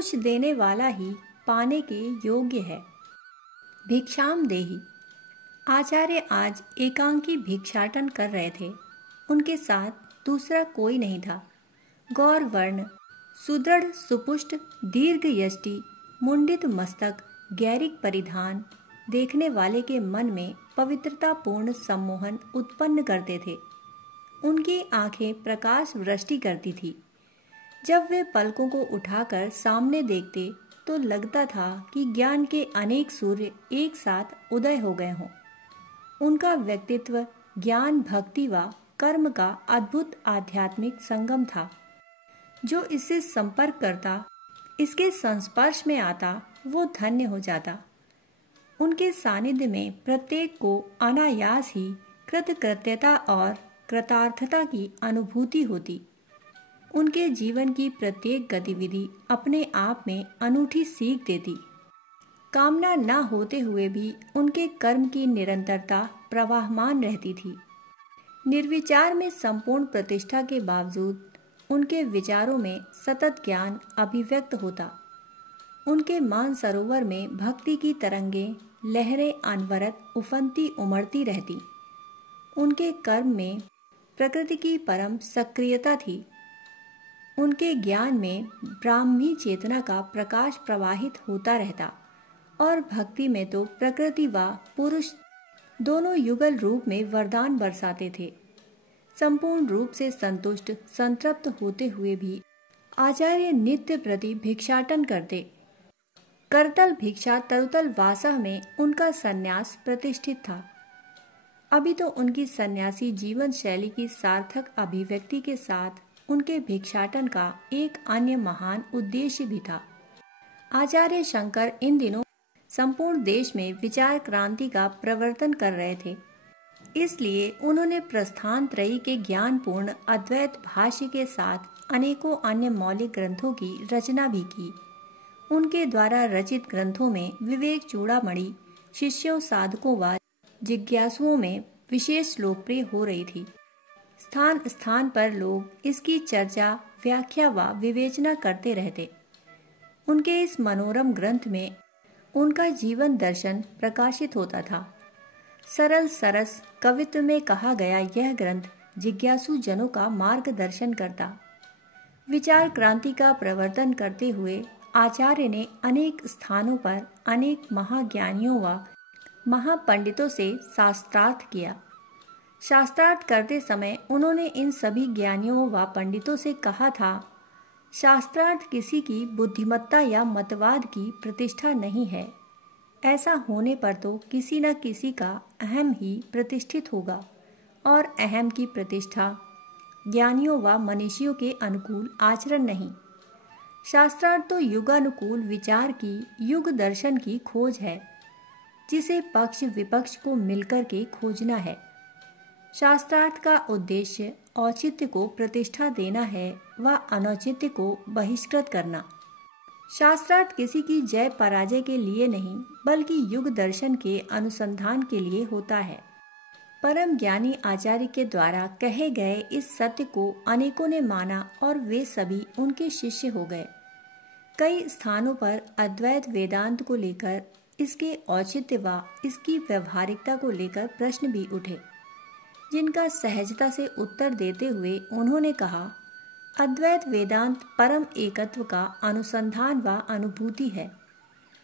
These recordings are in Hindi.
कुछ देने वाला ही पाने के योग्य है। भिक्षाम देहि। आचार्य आज एकांकी भिक्षाटन कर रहे थे। उनके साथ दूसरा कोई नहीं था। गौर वर्ण, सुदृढ़ सुपुष्ट, दीर्घ यष्टि, मुंडित मस्तक, गैरिक परिधान देखने वाले के मन में पवित्रतापूर्ण सम्मोहन उत्पन्न करते थे। उनकी आंखें प्रकाश वृष्टि करती थी। जब वे पलकों को उठाकर सामने देखते तो लगता था कि ज्ञान के अनेक सूर्य एक साथ उदय हो गए हों। उनका व्यक्तित्व ज्ञान, भक्ति व कर्म का अद्भुत आध्यात्मिक संगम था। जो इससे संपर्क करता, इसके संस्पर्श में आता, वो धन्य हो जाता। उनके सानिध्य में प्रत्येक को अनायास ही कृतकृत्यता और कृतार्थता की अनुभूति होती। उनके जीवन की प्रत्येक गतिविधि अपने आप में अनूठी सीख देती। कामना न होते हुए भी उनके कर्म की निरंतरता प्रवाहमान रहती थी। निर्विचार में संपूर्ण प्रतिष्ठा के बावजूद उनके विचारों में सतत ज्ञान अभिव्यक्त होता। उनके मानसरोवर में भक्ति की तरंगें, लहरें अनवरत उफनती उमड़ती रहती। उनके कर्म में प्रकृति की परम सक्रियता थी। उनके ज्ञान में ब्राह्मी चेतना का प्रकाश प्रवाहित होता रहता और भक्ति में तो प्रकृति व पुरुष दोनों युगल रूप में वरदान बरसाते थे। संपूर्ण रूप से संतुष्ट संतृप्त होते हुए भी आचार्य नित्य प्रति भिक्षाटन करते। करतल भिक्षा तरुतल वासह में उनका सन्यास प्रतिष्ठित था। अभी तो उनकी सन्यासी जीवन शैली की सार्थक अभिव्यक्ति के साथ उनके भिक्षाटन का एक अन्य महान उद्देश्य भी था। आचार्य शंकर इन दिनों संपूर्ण देश में विचार क्रांति का प्रवर्तन कर रहे थे। इसलिए उन्होंने प्रस्थान त्रयी के ज्ञानपूर्ण अद्वैत भाष्य के साथ अनेकों अन्य मौलिक ग्रंथों की रचना भी की। उनके द्वारा रचित ग्रंथों में विवेक चूड़ामणि शिष्यों, साधकों व जिज्ञासुओं में विशेष लोकप्रिय हो रही थी। स्थान स्थान पर लोग इसकी चर्चा, व्याख्या व विवेचना करते रहते। उनके इस मनोरम ग्रंथ में उनका जीवन दर्शन प्रकाशित होता था। सरल सरस कवित्व में कहा गया यह ग्रंथ जिज्ञासु जनों का मार्गदर्शन करता। विचार क्रांति का प्रवर्तन करते हुए आचार्य ने अनेक स्थानों पर अनेक महाज्ञानियों व महापंडितों से शास्त्रार्थ किया। शास्त्रार्थ करते समय उन्होंने इन सभी ज्ञानियों व पंडितों से कहा था, शास्त्रार्थ किसी की बुद्धिमत्ता या मतवाद की प्रतिष्ठा नहीं है। ऐसा होने पर तो किसी न किसी का अहम ही प्रतिष्ठित होगा और अहम की प्रतिष्ठा ज्ञानियों व मनीषियों के अनुकूल आचरण नहीं। शास्त्रार्थ तो युगानुकूल विचार की, युग दर्शन की खोज है, जिसे पक्ष विपक्ष को मिलकर के खोजना है। शास्त्रार्थ का उद्देश्य औचित्य को प्रतिष्ठा देना है व अनौचित्य को बहिष्कृत करना। शास्त्रार्थ किसी की जय पराजय के लिए नहीं, बल्कि युग दर्शन के अनुसंधान के लिए होता है। परम ज्ञानी आचार्य के द्वारा कहे गए इस सत्य को अनेकों ने माना और वे सभी उनके शिष्य हो गए। कई स्थानों पर अद्वैत वेदांत को लेकर, इसके औचित्य व इसकी व्यवहारिकता को लेकर प्रश्न भी उठे, जिनका सहजता से उत्तर देते हुए उन्होंने कहा, अद्वैत वेदांत परम एकत्व का अनुसंधान व अनुभूति है।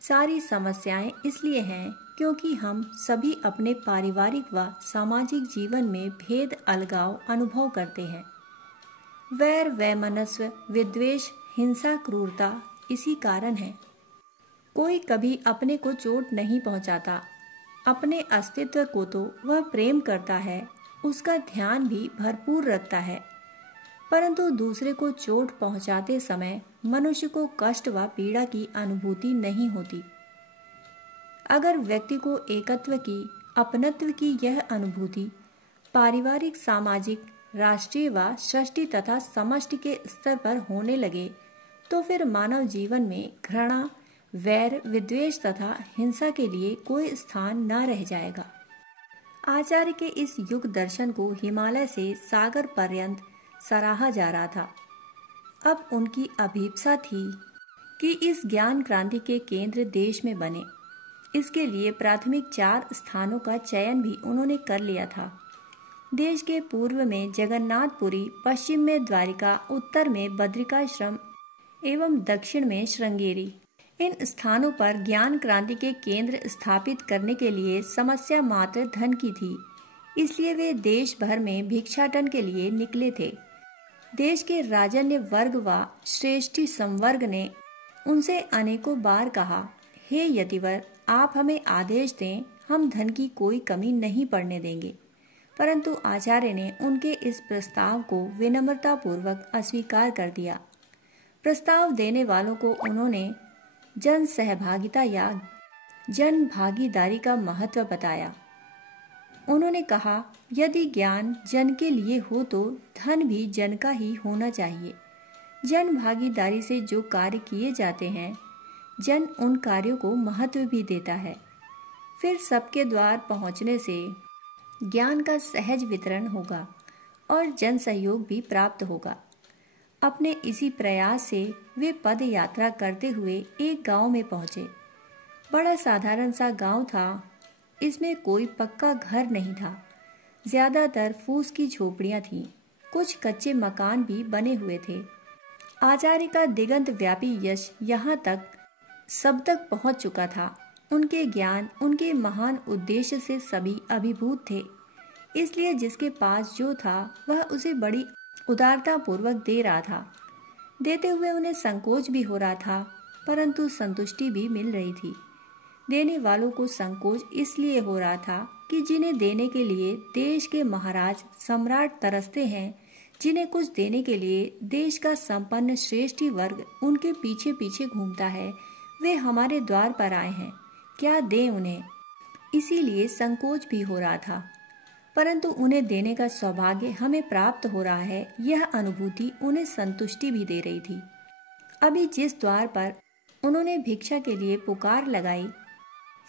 सारी समस्याएं इसलिए हैं क्योंकि हम सभी अपने पारिवारिक व सामाजिक जीवन में भेद अलगाव अनुभव करते हैं। वैर, वैमनस्व, विद्वेष, हिंसा, क्रूरता इसी कारण है। कोई कभी अपने को चोट नहीं पहुंचाता। अपने अस्तित्व को तो वह प्रेम करता है, उसका ध्यान भी भरपूर रखता है, परंतु दूसरे को चोट पहुंचाते समय मनुष्य को कष्ट व पीड़ा की अनुभूति नहीं होती। अगर व्यक्ति को एकत्व की, अपनत्व की यह अनुभूति पारिवारिक, सामाजिक, राष्ट्रीय व सृष्टि तथा समष्टि के स्तर पर होने लगे तो फिर मानव जीवन में घृणा, वैर, विद्वेष तथा हिंसा के लिए कोई स्थान न रह जाएगा। आचार्य के इस युग दर्शन को हिमालय से सागर पर्यंत सराहा जा रहा था। अब उनकी अभीप्सा थी कि इस ज्ञान क्रांति के केंद्र देश में बने। इसके लिए प्राथमिक 4 स्थानों का चयन भी उन्होंने कर लिया था। देश के पूर्व में जगन्नाथपुरी, पश्चिम में द्वारिका, उत्तर में बद्रिकाश्रम एवं दक्षिण में श्रृंगेरी। इन स्थानों पर ज्ञान क्रांति के केंद्र स्थापित करने के लिए समस्या मात्र धन की थी, इसलिए वे देश भर में भिक्षाटन के लिए निकले थे। देश के राजन्य वर्ग व श्रेष्ठी संवर्ग ने उनसे अनेकों बार कहा, हे यतिवर, आप हमें आदेश दें, हम धन की कोई कमी नहीं पड़ने देंगे। परंतु आचार्य ने उनके इस प्रस्ताव को विनम्रता पूर्वक अस्वीकार कर दिया। प्रस्ताव देने वालों को उन्होंने जन सहभागिता या जन भागीदारी का महत्व बताया। उन्होंने कहा, यदि ज्ञान जन के लिए हो तो धन भी जन का ही होना चाहिए। जन भागीदारी से जो कार्य किए जाते हैं, जन उन कार्यों को महत्व भी देता है। फिर सबके द्वार पहुंचने से ज्ञान का सहज वितरण होगा और जन सहयोग भी प्राप्त होगा। अपने इसी प्रयास से वे पद यात्रा करते हुए एक गांव में पहुंचे। बड़ा साधारण सा गांव था। इसमें कोई पक्का घर नहीं था। ज्यादातर फूस की झोपड़ियां थीं। कुछ कच्चे मकान भी बने हुए थे। आचार्य का दिगंत व्यापी यश यहाँ तक सब तक पहुँच चुका था। उनके ज्ञान, उनके महान उद्देश्य से सभी अभिभूत थे। इसलिए जिसके पास जो था वह उसे बड़ी उदारता पूर्वक दे रहा था। देते हुए उन्हें संकोच भी हो रहा था, परंतु संतुष्टि भी मिल रही थी। देने वालों को संकोच इसलिए हो रहा था कि जिन्हें देने के लिए देश के महाराज सम्राट तरसते हैं, जिन्हें कुछ देने के लिए देश का संपन्न श्रेष्ठी वर्ग उनके पीछे पीछे घूमता है, वे हमारे द्वार पर आए हैं, क्या दें उन्हें। इसीलिए संकोच भी हो रहा था, परंतु उन्हें देने का सौभाग्य हमें प्राप्त हो रहा है, यह अनुभूति उन्हें संतुष्टि भी दे रही थी। अभी जिस द्वार पर उन्होंने भिक्षा के लिए पुकार लगाई,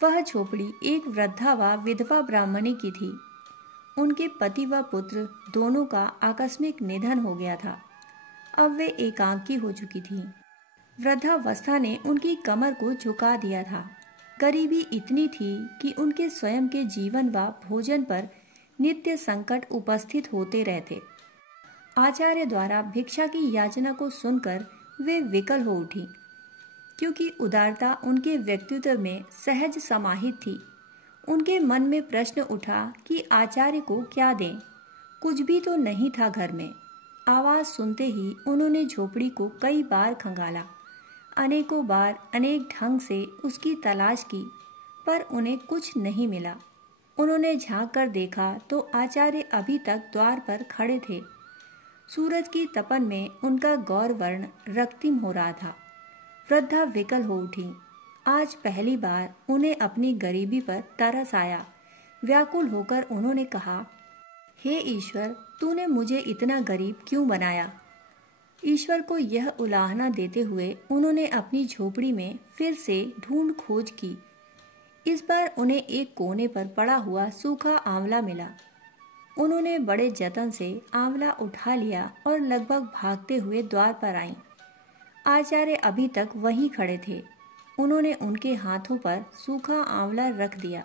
वह झोपड़ी एक वृद्धा व विधवा ब्राह्मणी की थी। उनके पति व पुत्र दोनों का आकस्मिक निधन हो गया था। अब वे एकांकी हो चुकी थीं। वृद्धावस्था ने उनकी कमर को झुका दिया था। गरीबी इतनी थी कि उनके स्वयं के जीवन व भोजन पर नित्य संकट उपस्थित होते रहते। आचार्य द्वारा भिक्षा की याचना को सुनकर वे विकल हो उठी, क्योंकि उदारता उनके व्यक्तित्व में सहज समाहित थी। उनके मन में प्रश्न उठा कि आचार्य को क्या दें। कुछ भी तो नहीं था घर में। आवाज सुनते ही उन्होंने झोपड़ी को कई बार खंगाला। अनेकों बार अनेक ढंग से उसकी तलाश की, पर उन्हें कुछ नहीं मिला। उन्होंने झांक कर देखा तो आचार्य अभी तक द्वार पर खड़े थे। सूरज की तपन में उनका गौर वर्ण रक्तिम हो रहा था। वृद्धा विकल हो उठी। आज पहली बार उन्हें अपनी गरीबी पर तरस आया। व्याकुल होकर उन्होंने कहा, हे ईश्वर, तूने मुझे इतना गरीब क्यों बनाया। ईश्वर को यह उलाहना देते हुए उन्होंने अपनी झोपड़ी में फिर से ढूंढ खोज की। इस बार उन्हें एक कोने पर पड़ा हुआ सूखा आंवला मिला। उन्होंने बड़े जतन से आंवला उठा लिया और लगभग भागते हुए द्वार पर आईं। आचार्य अभी तक वहीं खड़े थे। उन्होंने उनके हाथों पर सूखा आंवला रख दिया।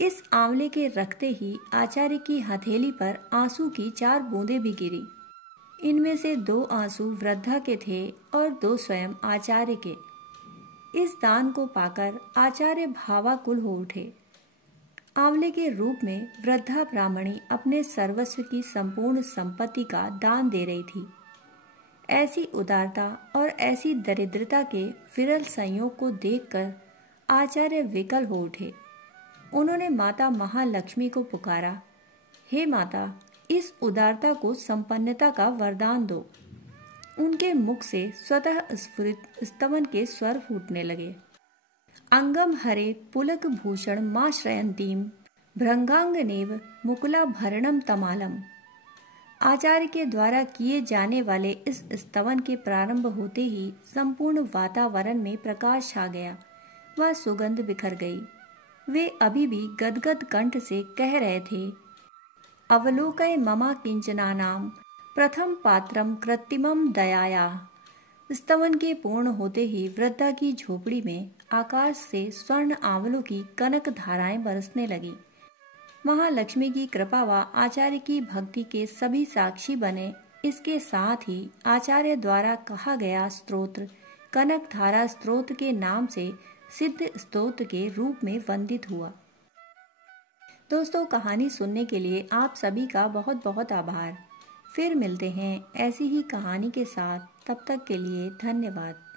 इस आंवले के रखते ही आचार्य की हथेली पर आंसू की 4 बूंदें भी गिरी। इनमें से 2 आंसू वृद्धा के थे और 2 स्वयं आचार्य के। इस दान को पाकर आचार्य भावाकुल हो उठे। आंवले के रूप में वृद्धा ब्राह्मणी अपने सर्वस्व की संपूर्ण संपत्ति का दान दे रही थी। ऐसी उदारता और ऐसी दरिद्रता के विरल संयोग को देखकर आचार्य विकल हो उठे। उन्होंने माता महालक्ष्मी को पुकारा, हे माता, इस उदारता को संपन्नता का वरदान दो। उनके मुख से स्वतः स्फुरित स्तवन के स्वर फूटने लगे। अंगम हरे पुलक भूषण मां श्रयंतीम भृंगांगनेव मुकुला भरणम तमालम। आचार्य के द्वारा किए जाने वाले इस स्तवन के प्रारंभ होते ही संपूर्ण वातावरण में प्रकाश छा गया व सुगंध बिखर गई। वे अभी भी गदगद कंठ से कह रहे थे, अवलोकय ममा किंचनानाम प्रथम पात्रम कृत्रिमम दयाया स्तवन के पूर्ण होते ही वृद्धा की झोपड़ी में आकाश से स्वर्ण आंवलों की कनक धाराएं बरसने लगी। महालक्ष्मी की कृपा व आचार्य की भक्ति के सभी साक्षी बने। इसके साथ ही आचार्य द्वारा कहा गया स्तोत्र कनक धारा स्तोत्र के नाम से सिद्ध स्तोत्र के रूप में वंदित हुआ। दोस्तों, कहानी सुनने के लिए आप सभी का बहुत बहुत आभार। फिर मिलते हैं ऐसी ही कहानी के साथ। तब तक के लिए धन्यवाद।